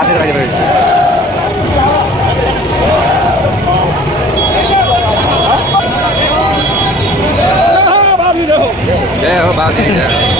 आते राजा भाई जय हो बाबू जी जय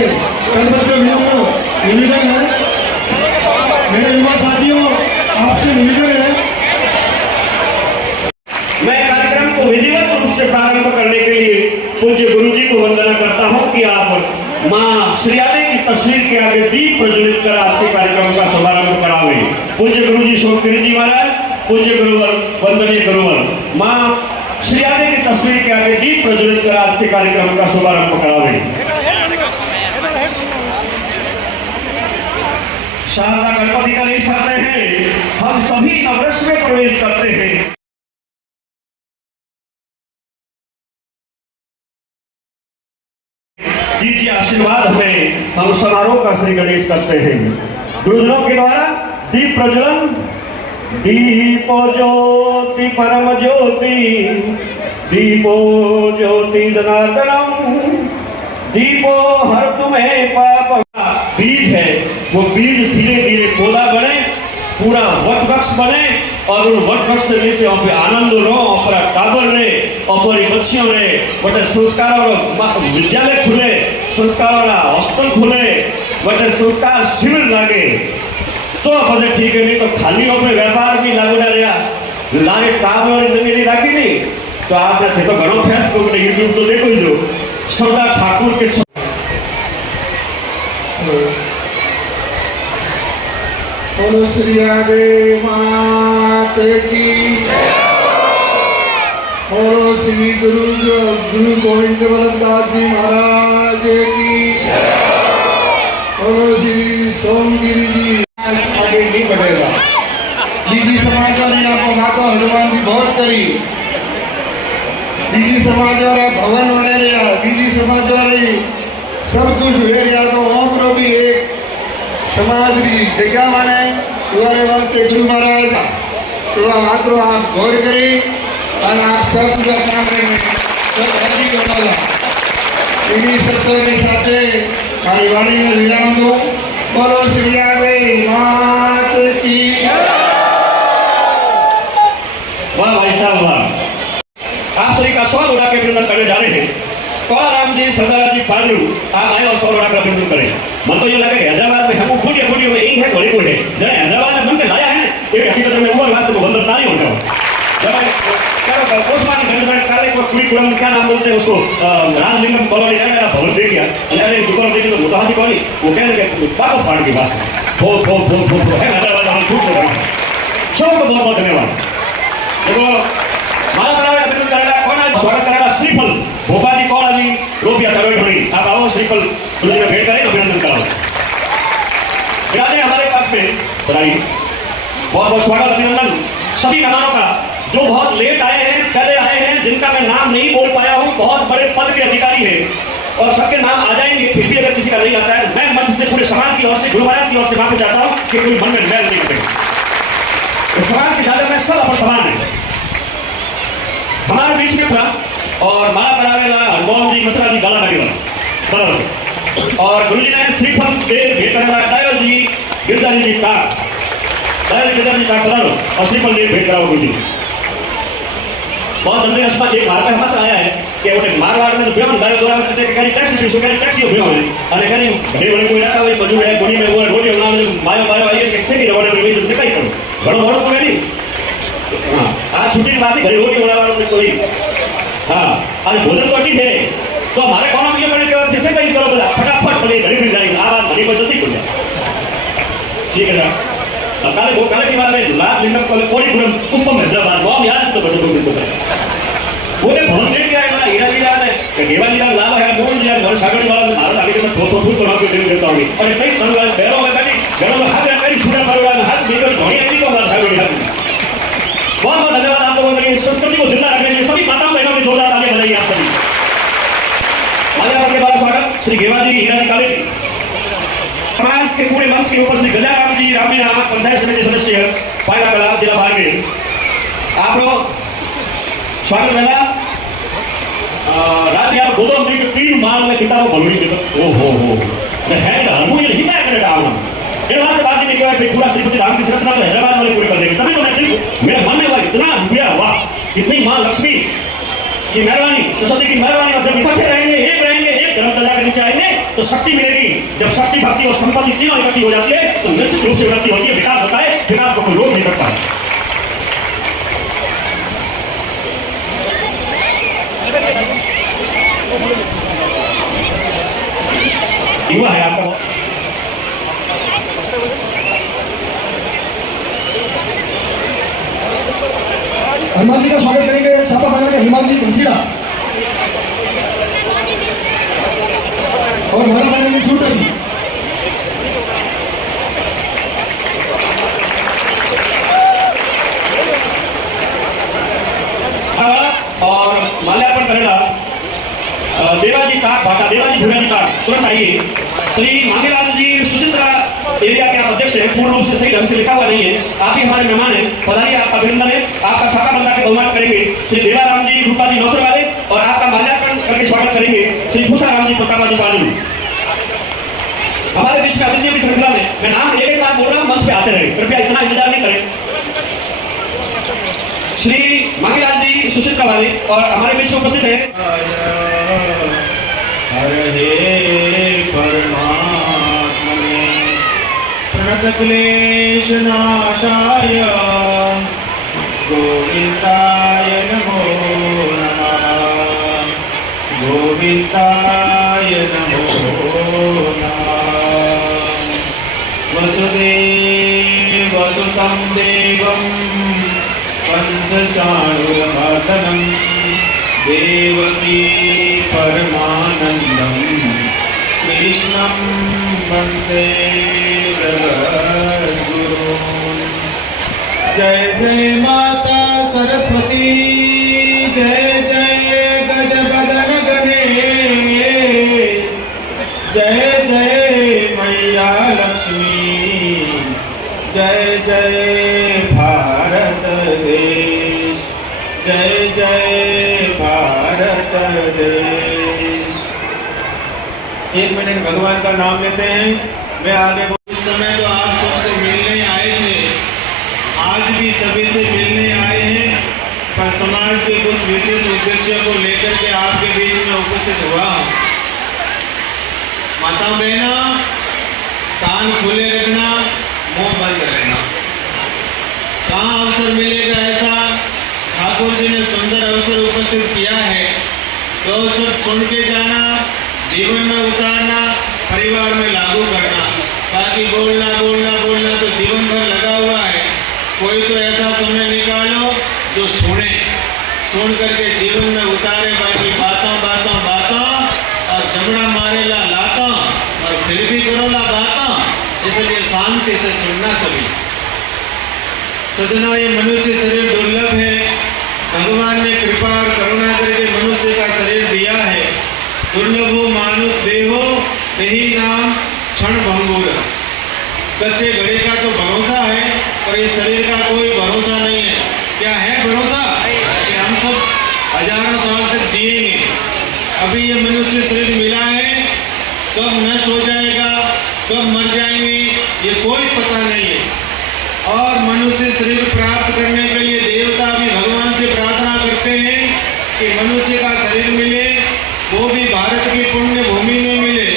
से तनबद्ध निवेदन है। मेरे युवा साथियों, आपसे निवेदन है, मैं कार्यक्रम को विधिवत रूप से प्रारंभ करने के लिए पूज्य गुरु जी को वंदना करता हूँ कि आप माँ श्री आदि की तस्वीर के आगे दीप प्रज्वलित कर आज के कार्यक्रम का शुभारंभ करावे। पूज्य गुरु जी शोकगिरी जी महाराज, पूज्य गुरुवर, वंदनीय गुरुवर, माँ श्री आदि की तस्वीर के आगे दीप प्रज्वलित कर आज के कार्यक्रम का शुभारंभ करावे। शारदा गणपति का नहीं साधते हैं, हम सभी नवरस में प्रवेश करते हैं। दीजिए आशीर्वाद हमें, हम समारोह का श्री गणेश करते हैं। गुरुजनों के द्वारा दीप प्रज्वलन। दीपो ज्योति परम ज्योति, दीपो ज्योति जनार्दनम, दीपो हर तुम्हें पाप। बीज है, वो बीज धीरे धीरे पौधा बने, पूरा वट वृक्ष बने और उन वट वृक्ष से नीचे पे आनंद रो, अपना टाबर रे, अपनी बच्चियों रे, बटे संस्कार विद्यालय खुले, संस्कार हॉस्टल खुले, बटे संस्कार शिविर लागे तो बजे ठीक है, नहीं तो खाली अपने व्यापार भी लागू ना रहा लागे टाबर नहीं राखी नहीं तो आपने थे तो घणो फेसबुक ने यूट्यूब तो देखो जो सरदार ठाकुर के बोलो श्री आदि मात की, बोलो श्री गुरु गोविंद वल्लभ जी महाराज की, बोलो श्री सोमगिरी जी। आगे नहीं बढ़ेगा। बीजी समाज वाले आपको माता हनुमान जी बहुत करी, बीजी समाज वाले भवन होने रहा, बीजी समाज वाले सब कुछ हुए रहा तो ओमरो भी एक समाज की जगह बने तुम्हारे वास्ते गुरु महाराज तो मात्र आप गौर करें और आप सब पूरा काम करेंगे सब राजी करना इन्हीं सत्तर के साथ हमारी वाणी में विराम दो। बोलो श्री आदि मात की। वाह भाई साहब वाह। आप सभी का सवाल उड़ा के अभिनंदन करने जा रहे हैं। कौड़ा राम जी, सरदार जी, फालू आप आए और सवाल उड़ा कर अभिनंदन करें। मन तो ये लगे हैदराबाद में हम फूटिया में यही है घोड़े कोई है जरा हैदराबाद में मन के लाया है एक हकीकत में वो वास्तव में बंदर तारी हो जाओ जब ओस्मानी गवर्नमेंट कार्य को पूरी कुरम क्या नाम बोलते हैं उसको राजलिंगम कॉलोनी का भवन देख गया अरे दुकान देखी तो मुताहादी कॉलोनी वो कहने के पापा फाड़ की बात बहुत है हैदराबाद हम खूब हो रहा सबको बहुत बहुत धन्यवाद। देखो माला करावे अभिनंदन करेगा कौन है स्वागत करेगा श्रीफल भोपा जी कौन जी रोपिया चढ़ोई ढोड़ी आप आओ श्रीफल गुरु जी भेंट करें अभिनंदन कराओ। याद है हमारे पास में बधाई बहुत बहुत स्वागत अभिनंदन सभी मेहमानों का जो बहुत लेट आए हैं पहले आए हैं जिनका मैं नाम नहीं बोल पाया हूँ बहुत बड़े पद के अधिकारी हैं और सबके नाम आ जाएंगे फिर भी अगर किसी का नहीं आता है मैं मंच से पूरे समाज की ओर से गुरु महाराज की ओर से माफी चाहता हूँ कि कोई मन में मैल नहीं करेगा। समाज की चादर में सब अपन समान है हमारे बीच में पूरा और माला करावेला हनुमान जी मसरा जी गाला लगेगा बराबर और गुरु जी ने श्रीफल भेंट करेगा डायो जी गिरधारी जी का गिरधारी जी का करो और श्रीफल भेंट कराओ गुरु जी। बहुत जल्दी रस्मा एक मार पे हमारे आया है कि वो मारवाड़ में तो बेमन गाड़ी द्वारा करी टैक्सी भी सुकारी टैक्सी हो है અને કરી ઘરે વળે કોઈ રાતા હોય મજૂર હે કોની મે રોટી બનાવે માયો માયો આઈએ કે સેકી રવાડે में जब से कई करो घणो घणो कोई नहीं हां आ छुट्टी की बात है घरे रोटी बनावानो में कोई हां आज भोजन कोटी है तो हमारे कोना में ये बने के जैसे कई करो बोला फटाफट बने घरे मिल जाएगी आ बात घरे को जैसे बोल ठीक है ना काले वो काले की बात में लाख लिंगम को कोड़ी गुरम कुंभ में हैदराबाद वो हम याद तो बड़े लोग तो बोले भवन दे दिया है ना हीरा जिला ने कि देवा जिला लाभ है बोल दिया और सागरी वाला भारत आगे में थोड़ा फूट बना के दे देता हूं और कई मन वाले बैरों में बैठी घरों में हाथ रखकर छुड़ा मारवा में हाथ लेकर धोनी नहीं को मार सागरी हाथ बहुत बहुत धन्यवाद आप लोगों के संस्कृति को जिंदा रखने के लिए सभी माताओं बहनों की जोरदार तालियां बजाइए आप सभी। आगे आपके बाद स्वागत श्री गेवा जी हीरा जी काले समाज के पूरे मंच के ऊपर श्री गजाराम जी रामीना पंचायत समिति सदस्य पायला कला जिला बाड़मेर आप लोग स्वागत है रात यार गोदाम दी 3 माल में किताब भलुड़ी के ओ हो है हारमोनियम ही क्या करेगा आप ये बात से बात नहीं किया कि पूरा श्रीपति राम की संरचना तो हैदराबाद वाले पूरे कर देंगे तभी तो मैं मेरे मन में हुआ इतना रुपया हुआ इतनी मां लक्ष्मी की मेहरबानी सरस्वती की मेहरबानी और जब इकट्ठे रहेंगे एक धर्म तजा करने नीचे आएंगे तो शक्ति मिलेगी। जब शक्ति, भक्ति और संपत्ति तीनों इकट्ठी हो जाती है तो निश्चित रूप से वृद्धि होती है, विकास होता है। विकास को कोई रोक नहीं सकता है। युवा है आपका हनुमान जी का स्वागत करेंगे छापा मारेंगे हनुमान जी बंसीरा और माला मारेंगे शूटर। और माल्यार्पण करेगा देवाजी का भाटा, देवाजी भूरा जी का तुरंत आइए। श्री मांगीलाल जी सुचिंद्रा एरिया के आप अध्यक्ष हैं, पूर्ण रूप से सही ढंग से लिखा हुआ नहीं है, आप ही हमारे मेहमान हैं, पधारिए, आपका अभिनंदन है। आपका शाखा बंदा के बहुमान करेंगे श्री देवाराम जी रूपा जी नौसर वाले और आपका माल्यार्पण करके स्वागत करेंगे श्री भूषाराम जी प्रतापा जी बाजू। हमारे बीच में अतिथियों की श्रृंखला में मैं नाम एक बार बोल रहा हूँ, मंच पे आते रहे, कृपया इतना इंतजार नहीं करें। श्री मांगीलाल जी सुचिंद्रा वाले और हमारे बीच में उपस्थित है परमात्मने प्रणतक्लेशनाशाय गोविन्दाय नमो नमः, गोविन्दाय नमो नमः। वसुदेवसुतं देवं कंसचाणूरमर्दनं देवकी परमानन्दं कृष्णं वन्दे जगद्गुरुं। जय जय माता सरस्वती, जय जय गजबदन गणेश, जय जय मैया लक्ष्मी, जय जय भारत देश, जय जय भारत देश। एक मिनट भगवान का नाम लेते हैं। मैं आगे उस समय तो आप सबसे मिलने आए थे, आज भी सभी से मिलने आए हैं, पर समाज के कुछ विशेष उद्देश्यों को लेकर के आपके बीच में उपस्थित हुआ हूं। माता बहना, कान खुले रखना, मुंह बंद रखना। कहाँ अवसर मिलेगा ऐसा ठाकुर जी ने सुंदर अवसर उपस्थित किया है, तो अवसर सुन के जाना, जीवन में उतारना, परिवार में लागू करना। बाकी बोलना बोलना बोलना तो जीवन भर लगा हुआ है। कोई तो ऐसा समय निकालो जो सुने, सुन करके जीवन में उतारे। बाकी बातों बातों बातों और जबड़ा मारे ला लाता और फिर भी करो ला बातों। इसलिए शांति से सुनना सभी। सजनों, ये मनुष्य शरीर दुर्लभ है। भगवान ने कृपा और करुणा करके मनुष्य का शरीर दिया है। दुर्लभो मानुष देहो यही नाम क्षण भंगुर। कच्चे घड़े का तो भरोसा है, पर इस शरीर का कोई भरोसा नहीं है। क्या है भरोसा? कि हम सब हजारों साल तक जिएंगे। अभी ये मनुष्य शरीर मिला है, कब नष्ट हो जाएगा, कब मर जाएंगे, ये कोई पता नहीं है। और मनुष्य शरीर प्राप्त करने के लिए देवता भी भगवान से प्रार्थना करते हैं कि मनुष्य का शरीर मिले, वो भी भारत की पुण्य भूमि में मिले,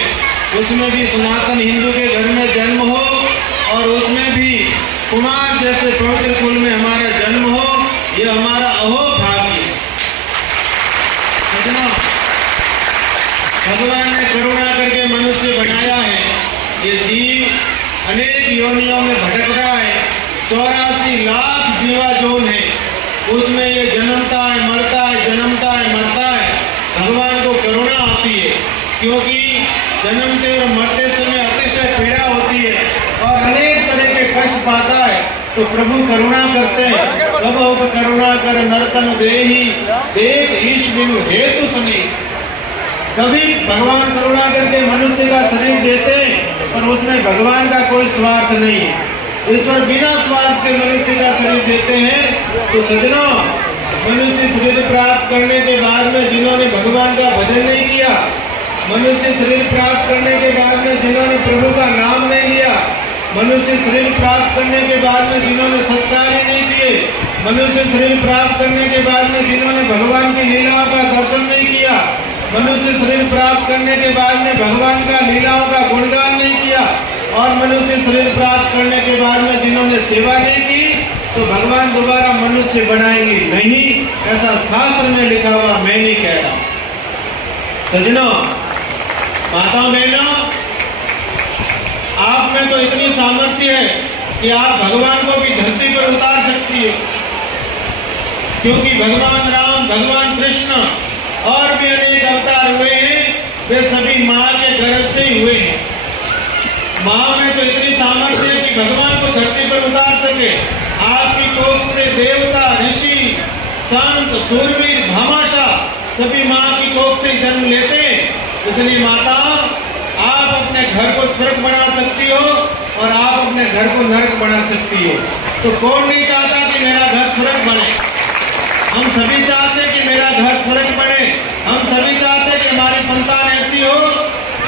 उसमें भी सनातन हिंदू के घर में जन्म हो और उसमें भी कुमार जैसे पवित्र कुल में हमारा जन्म हो। ये हमारा अहो भाग्य है। भगवान ने करुणा करके मनुष्य बनाया है। ये जीव अनेक योनियों में भटक रहा है। 84 लाख जीवा जोन है, उसमें ये जन्मता है, मरता है, जन्मता है, मरता है। भगवान को करुणा आती है, क्योंकि जन्मते और मरते समय अतिशय पीड़ा होती है और अनेक तरह के कष्ट पाता है। तो प्रभु करुणा करते हैं। कब करुणा कर नर्तन देही, देख ईश बिनु हेतु सुनी। कभी भगवान करुणा करके मनुष्य का शरीर देते हैं, पर उसमें भगवान का कोई स्वार्थ नहीं है। इस पर बिना स्वार्थ के मनुष्य का शरीर देते हैं। तो सजनों, मनुष्य शरीर प्राप्त करने के बाद में जिन्होंने भगवान का भजन नहीं किया, मनुष्य शरीर प्राप्त करने के बाद में जिन्होंने प्रभु का नाम नहीं लिया, मनुष्य शरीर प्राप्त करने के बाद में जिन्होंने सत्कार्य नहीं किए, मनुष्य शरीर प्राप्त करने के बाद में जिन्होंने भगवान की लीलाओं का दर्शन नहीं किया, मनुष्य शरीर प्राप्त करने के बाद में भगवान का लीलाओं का गुणगान नहीं किया, और मनुष्य शरीर प्राप्त करने के बाद में जिन्होंने सेवा नहीं की, तो भगवान दोबारा मनुष्य बनाएंगे नहीं। ऐसा शास्त्र में लिखा हुआ, मैं नहीं कह रहा। सज्जनों, माताओं बहनों, आप में तो इतनी सामर्थ्य है कि आप भगवान को भी धरती पर उतार सकती हो, क्योंकि भगवान राम, भगवान कृष्ण और भी अनेक अवतार हुए हैं, वे सभी माँ के गर्भ से ही हुए हैं। माँ में तो इतनी सामर्थ्य है कि भगवान को धरती पर उतार सके। आपकी कोख से देवता, ऋषि, संत, सूरवीर, भामाशाह सभी माँ की कोख से जन्म लेते हैं। इसलिए माता, आप अपने घर को स्वर्ग बना सकती हो और आप अपने घर को नरक बना सकती हो। तो कौन नहीं चाहता कि मेरा घर स्वर्ग बने? हम सभी चाहते हैं कि मेरा घर स्वर्ग बने। हम सभी चाहते हैं कि हमारी संतान ऐसी हो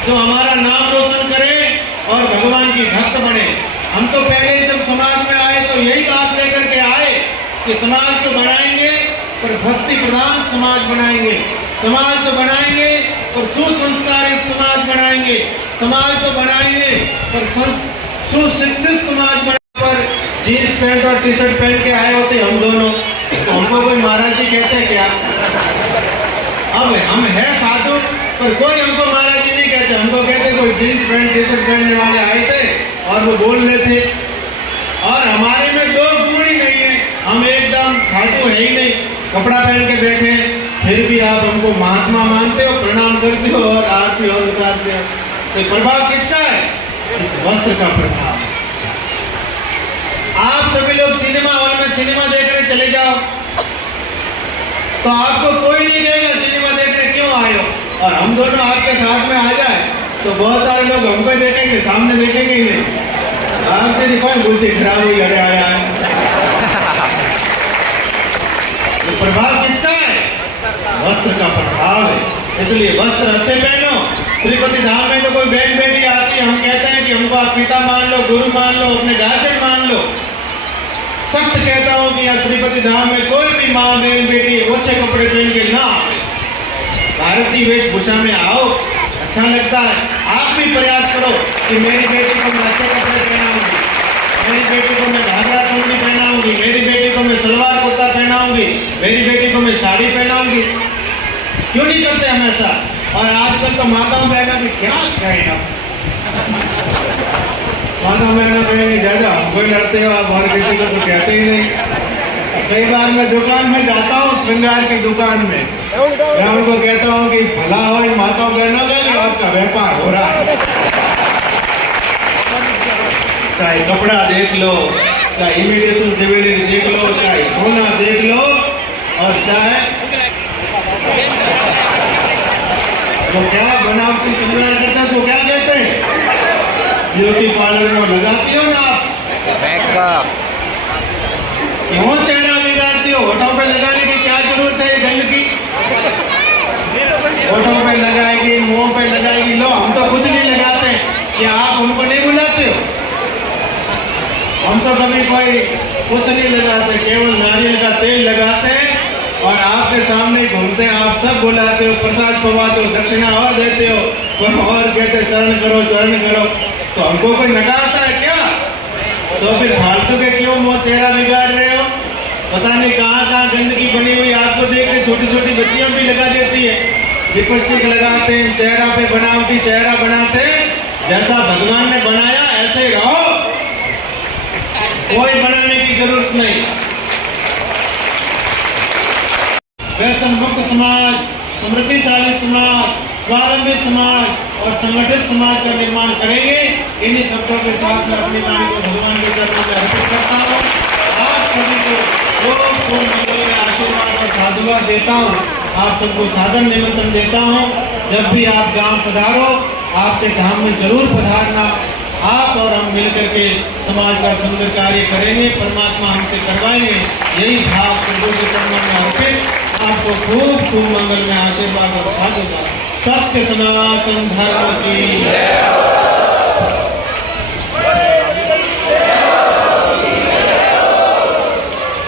जो हमारा नाम रोशन करे और भगवान की भक्त बने। हम तो पहले जब समाज में आए तो यही बात लेकर के आए कि समाज तो बनाएंगे पर भक्ति प्रधान समाज बनाएंगे। समाज तो बनाएंगे पर सुसंस्कारित समाज बनाएंगे। समाज तो बनाएंगे पर सुशिक्षित समाज बनाएंगे। पर जीन्स पैंट और टी शर्ट पहन के आए होते हम दोनों, तो हमको कोई महाराज जी कहते हैं क्या? अब हम है साधु, पर कोई हमको महाराज जी नहीं कहते। हमको कहते कोई जीन्स पैंट टी शर्ट पहनने वाले आए थे और वो बोल रहे थे। और हमारे में दो गुण ही नहीं है, हम एकदम साधु है ही नहीं, कपड़ा पहन के बैठे हैं, फिर भी आप हमको महात्मा मानते हो, प्रणाम करते हो और आरती और उतारते हो। तो प्रभाव किसका है? इस वस्त्र का प्रभाव। आप सभी लोग सिनेमा हॉल में सिनेमा देखने चले जाओ तो आपको कोई नहीं कहेगा सिनेमा देखने क्यों आए हो, और हम दोनों आपके साथ में आ जाए तो बहुत सारे लोग हमको देखेंगे, सामने देखेंगे ही नहीं। आपसे नहीं, कोई बुद्धि खराब हुई, घरे आया है। तो प्रभाव किसका है? वस्त्र का प्रभाव है। इसलिए वस्त्र अच्छे पहनो। श्रीपति धाम में तो कोई बहन बेटी आती है, हम कहते हैं कि हमको आप पिता मान लो, गुरु मान लो, अपने गार्जियन मान लो। सख्त कहता हूं कि यहाँ श्रीपति धाम में कोई भी माँ बहन बेटी अच्छे कपड़े पहन के ना आए। भारतीय वेशभूषा में आओ, अच्छा लगता है। आप भी प्रयास करो कि मेरी बेटी को मैं अच्छे कपड़े पहनाऊंगी, मेरी बेटी को मैं घाघरा चुन्नी पहनाऊंगी, मेरी बेटी को मैं सलवार कुर्ता पहनाऊंगी, मेरी बेटी को मैं साड़ी पहनाऊंगी। क्यों नहीं करते हमेशा? और आजकल तो माताओं बहनों भी क्या कहें, अब माता बहनों कहेंगे ज्यादा हमको ही लड़ते हो आप, और किसी को तो कहते ही नहीं। कई बार मैं दुकान में जाता हूँ, श्रृंगार की दुकान में, मैं उनको कहता हूँ कि भला हो इन माताओं बहनों का कि आपका व्यापार हो रहा है। चाहे कपड़ा देख लो, चाहे इमिटेशन ज्वेलरी देख लो, चाहे सोना देख लो, और चाहे तो क्या बनावटी श्रृंगार करता है, तो क्या कहते हैं? ब्यूटी पार्लर में लगाती हो ना आप, क्यों चेहरा बिगाड़ती हो? होठों पे लगाने की क्या जरूरत है? गंदगी होठों पे लगाएगी, मुंह पे लगाएगी। लो, हम तो कुछ नहीं लगाते, क्या आप हमको नहीं बुलाते हो? हम तो कभी कोई कुछ नहीं लगाते, केवल नारियल का तेल लगाते हैं और आपके सामने ही घूमते हैं। आप सब बुलाते हो, प्रसाद पवाते हो, दक्षिणा और देते हो, और कहते चरण करो, चरण करो। तो हमको कोई नकारता है क्या? तो फिर फालतू के क्यों मुंह चेहरा बिगाड़ रहे हो? पता नहीं कहाँ कहाँ गंदगी बनी हुई। आपको देख के छोटी छोटी बच्चियां भी लगा देती है, लिपस्टिक लगाते हैं, चेहरा पे बनावटी चेहरा बनाते हैं। जैसा भगवान ने बनाया ऐसे रहो, कोई बनाने की जरूरत नहीं। व्यसन मुक्त समाज, समृद्धिशाली समाज, स्वावलंबी समाज और संगठित समाज का निर्माण करेंगे। इन्हीं शब्दों के साथ मैं अपनी वाणी को भगवान के चरणों में अर्पित करता हूँ। आप सभी को खूब मंगल में आशीर्वाद और साधुवाद देता हूँ। आप सबको सादर निमंत्रण देता हूँ, जब भी आप गांव पधारो, आपके धाम में जरूर पधारना। आप और हम मिलकर के समाज का सुंदर कार्य करेंगे, परमात्मा हमसे करवाएंगे। यही भाव प्रभु के चरणों में अर्पित। आपको खूब खूब मंगल में आशीर्वाद और साधुवाद। सत्य सनातन धर्म की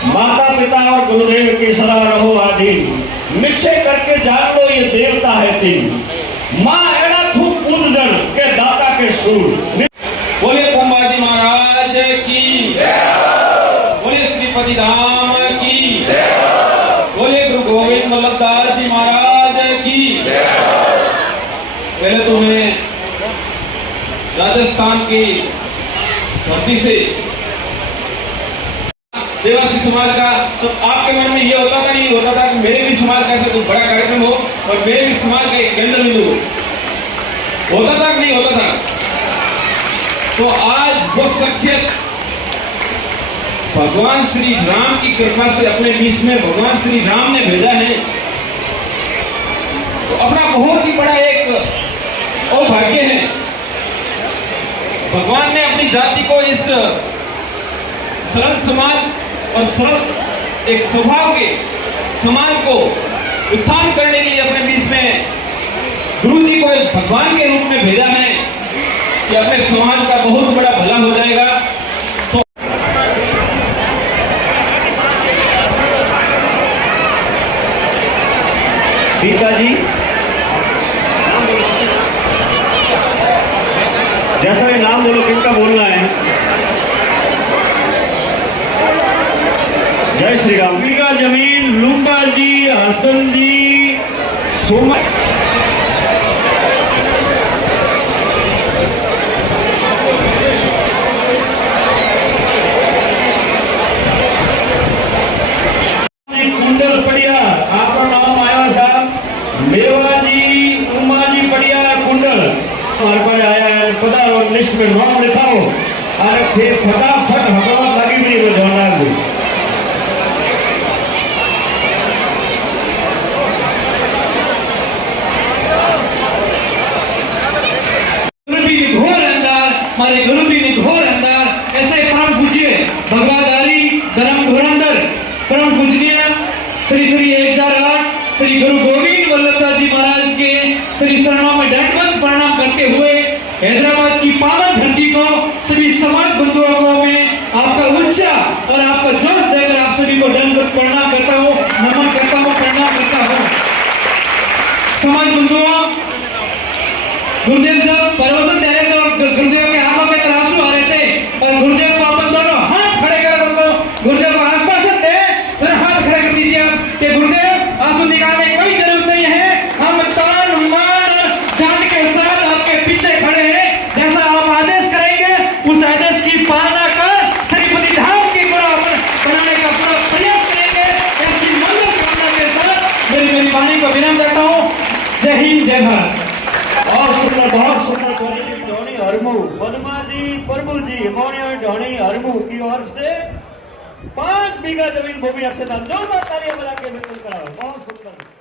माता पिता और गुरुदेव की सदा रहो आदि। मिक्से करके जान लो ये देवता है थी मां एड़ा थू पूंजण के दाता के सूर। बोले कुंभाजी महाराज की बोले श्रीपति धाम की बोले गुरु गोविंद वल्लभदास जी महाराज की। पहले तो मैं राजस्थान की धरती से देवासी समाज का, तो आपके मन में ये होता था नहीं होता था कि मेरे भी समाज का ऐसा कुछ बड़ा कार्यक्रम हो और मेरे भी समाज का एक केंद्र बिंदु हो, होता था कि नहीं होता था। तो आज वो शख्सियत भगवान श्री राम की कृपा से अपने बीच में भगवान श्री राम ने भेजा है, तो अपना बहुत ही बड़ा एक भाग्य है। भगवान ने अपनी जाति को इस सरल समाज और सरल एक स्वभाव के समाज को उत्थान करने के लिए अपने बीच में गुरु जी को एक भगवान के रूप में भेजा है कि अपने समाज का बहुत बड़ा भला हो जाएगा। तो पिताजी जैसा भी नाम बोलो किनका बोलना है। जय श्री राम। बीघा जमीन लुम्बा जी, हसन जी, सोमा कुंडल पड़िया आपका नाम आया साहब मेवाजी उमाजी पड़िया कुंडल हमारे पास आया है। पता और लिस्ट में नाम लिखाओ और फिर फटाफट हकलात लगी भी नहीं जाना है। हमारे गुरु भी घोर अंदर ऐसे परम पूज्य भगवाधारी धर्म धुरंधर परम पूजनीय श्री श्री 1008 श्री गुरु गोविंद वल्लभदास जी महाराज के श्री शरणों में दंडवत प्रणाम करते हुए हैदराबाद की पावन धरती को सभी समाज बंधुओं को मैं आपका उत्साह और आपका जोश देकर आप सभी को दंडवत प्रणाम करता हूँ, नमन करता हूँ, प्रणाम करता हूँ। समाज बंधुओं, गुरुदेव जब प्रवचन दे रहे तो गुरुदेव के आंखों के आंसू आ रहे थे और गुरुदेव को अपन दोनों हाथ खड़े कर उनको गुरुदेव को आश्वासन दे, फिर हाथ खड़े कर दीजिए आप कि गुरुदेव आंसू निकालने की कोई जरूरत नहीं है, हम तन मन जान के साथ आपके पीछे खड़े हैं। जैसा आप आदेश करेंगे उस आदेश की पालना कर श्रीपति धाम की पूरा बनाने का पूरा प्रयास करेंगे। ऐसी मंगल कामना के साथ मेरी वाणी को विराम देता हूँ। जय हिंद, जय भारत। बहुत सुंदर ढोनी हरमू पदमा जी प्रभु जी मोनिया ढोनी हरमू की ओर से 5 बीघा जमीन भूमि अक्षता जोरदार तालियां बजा के बिल्कुल कराओ। बहुत सुंदर।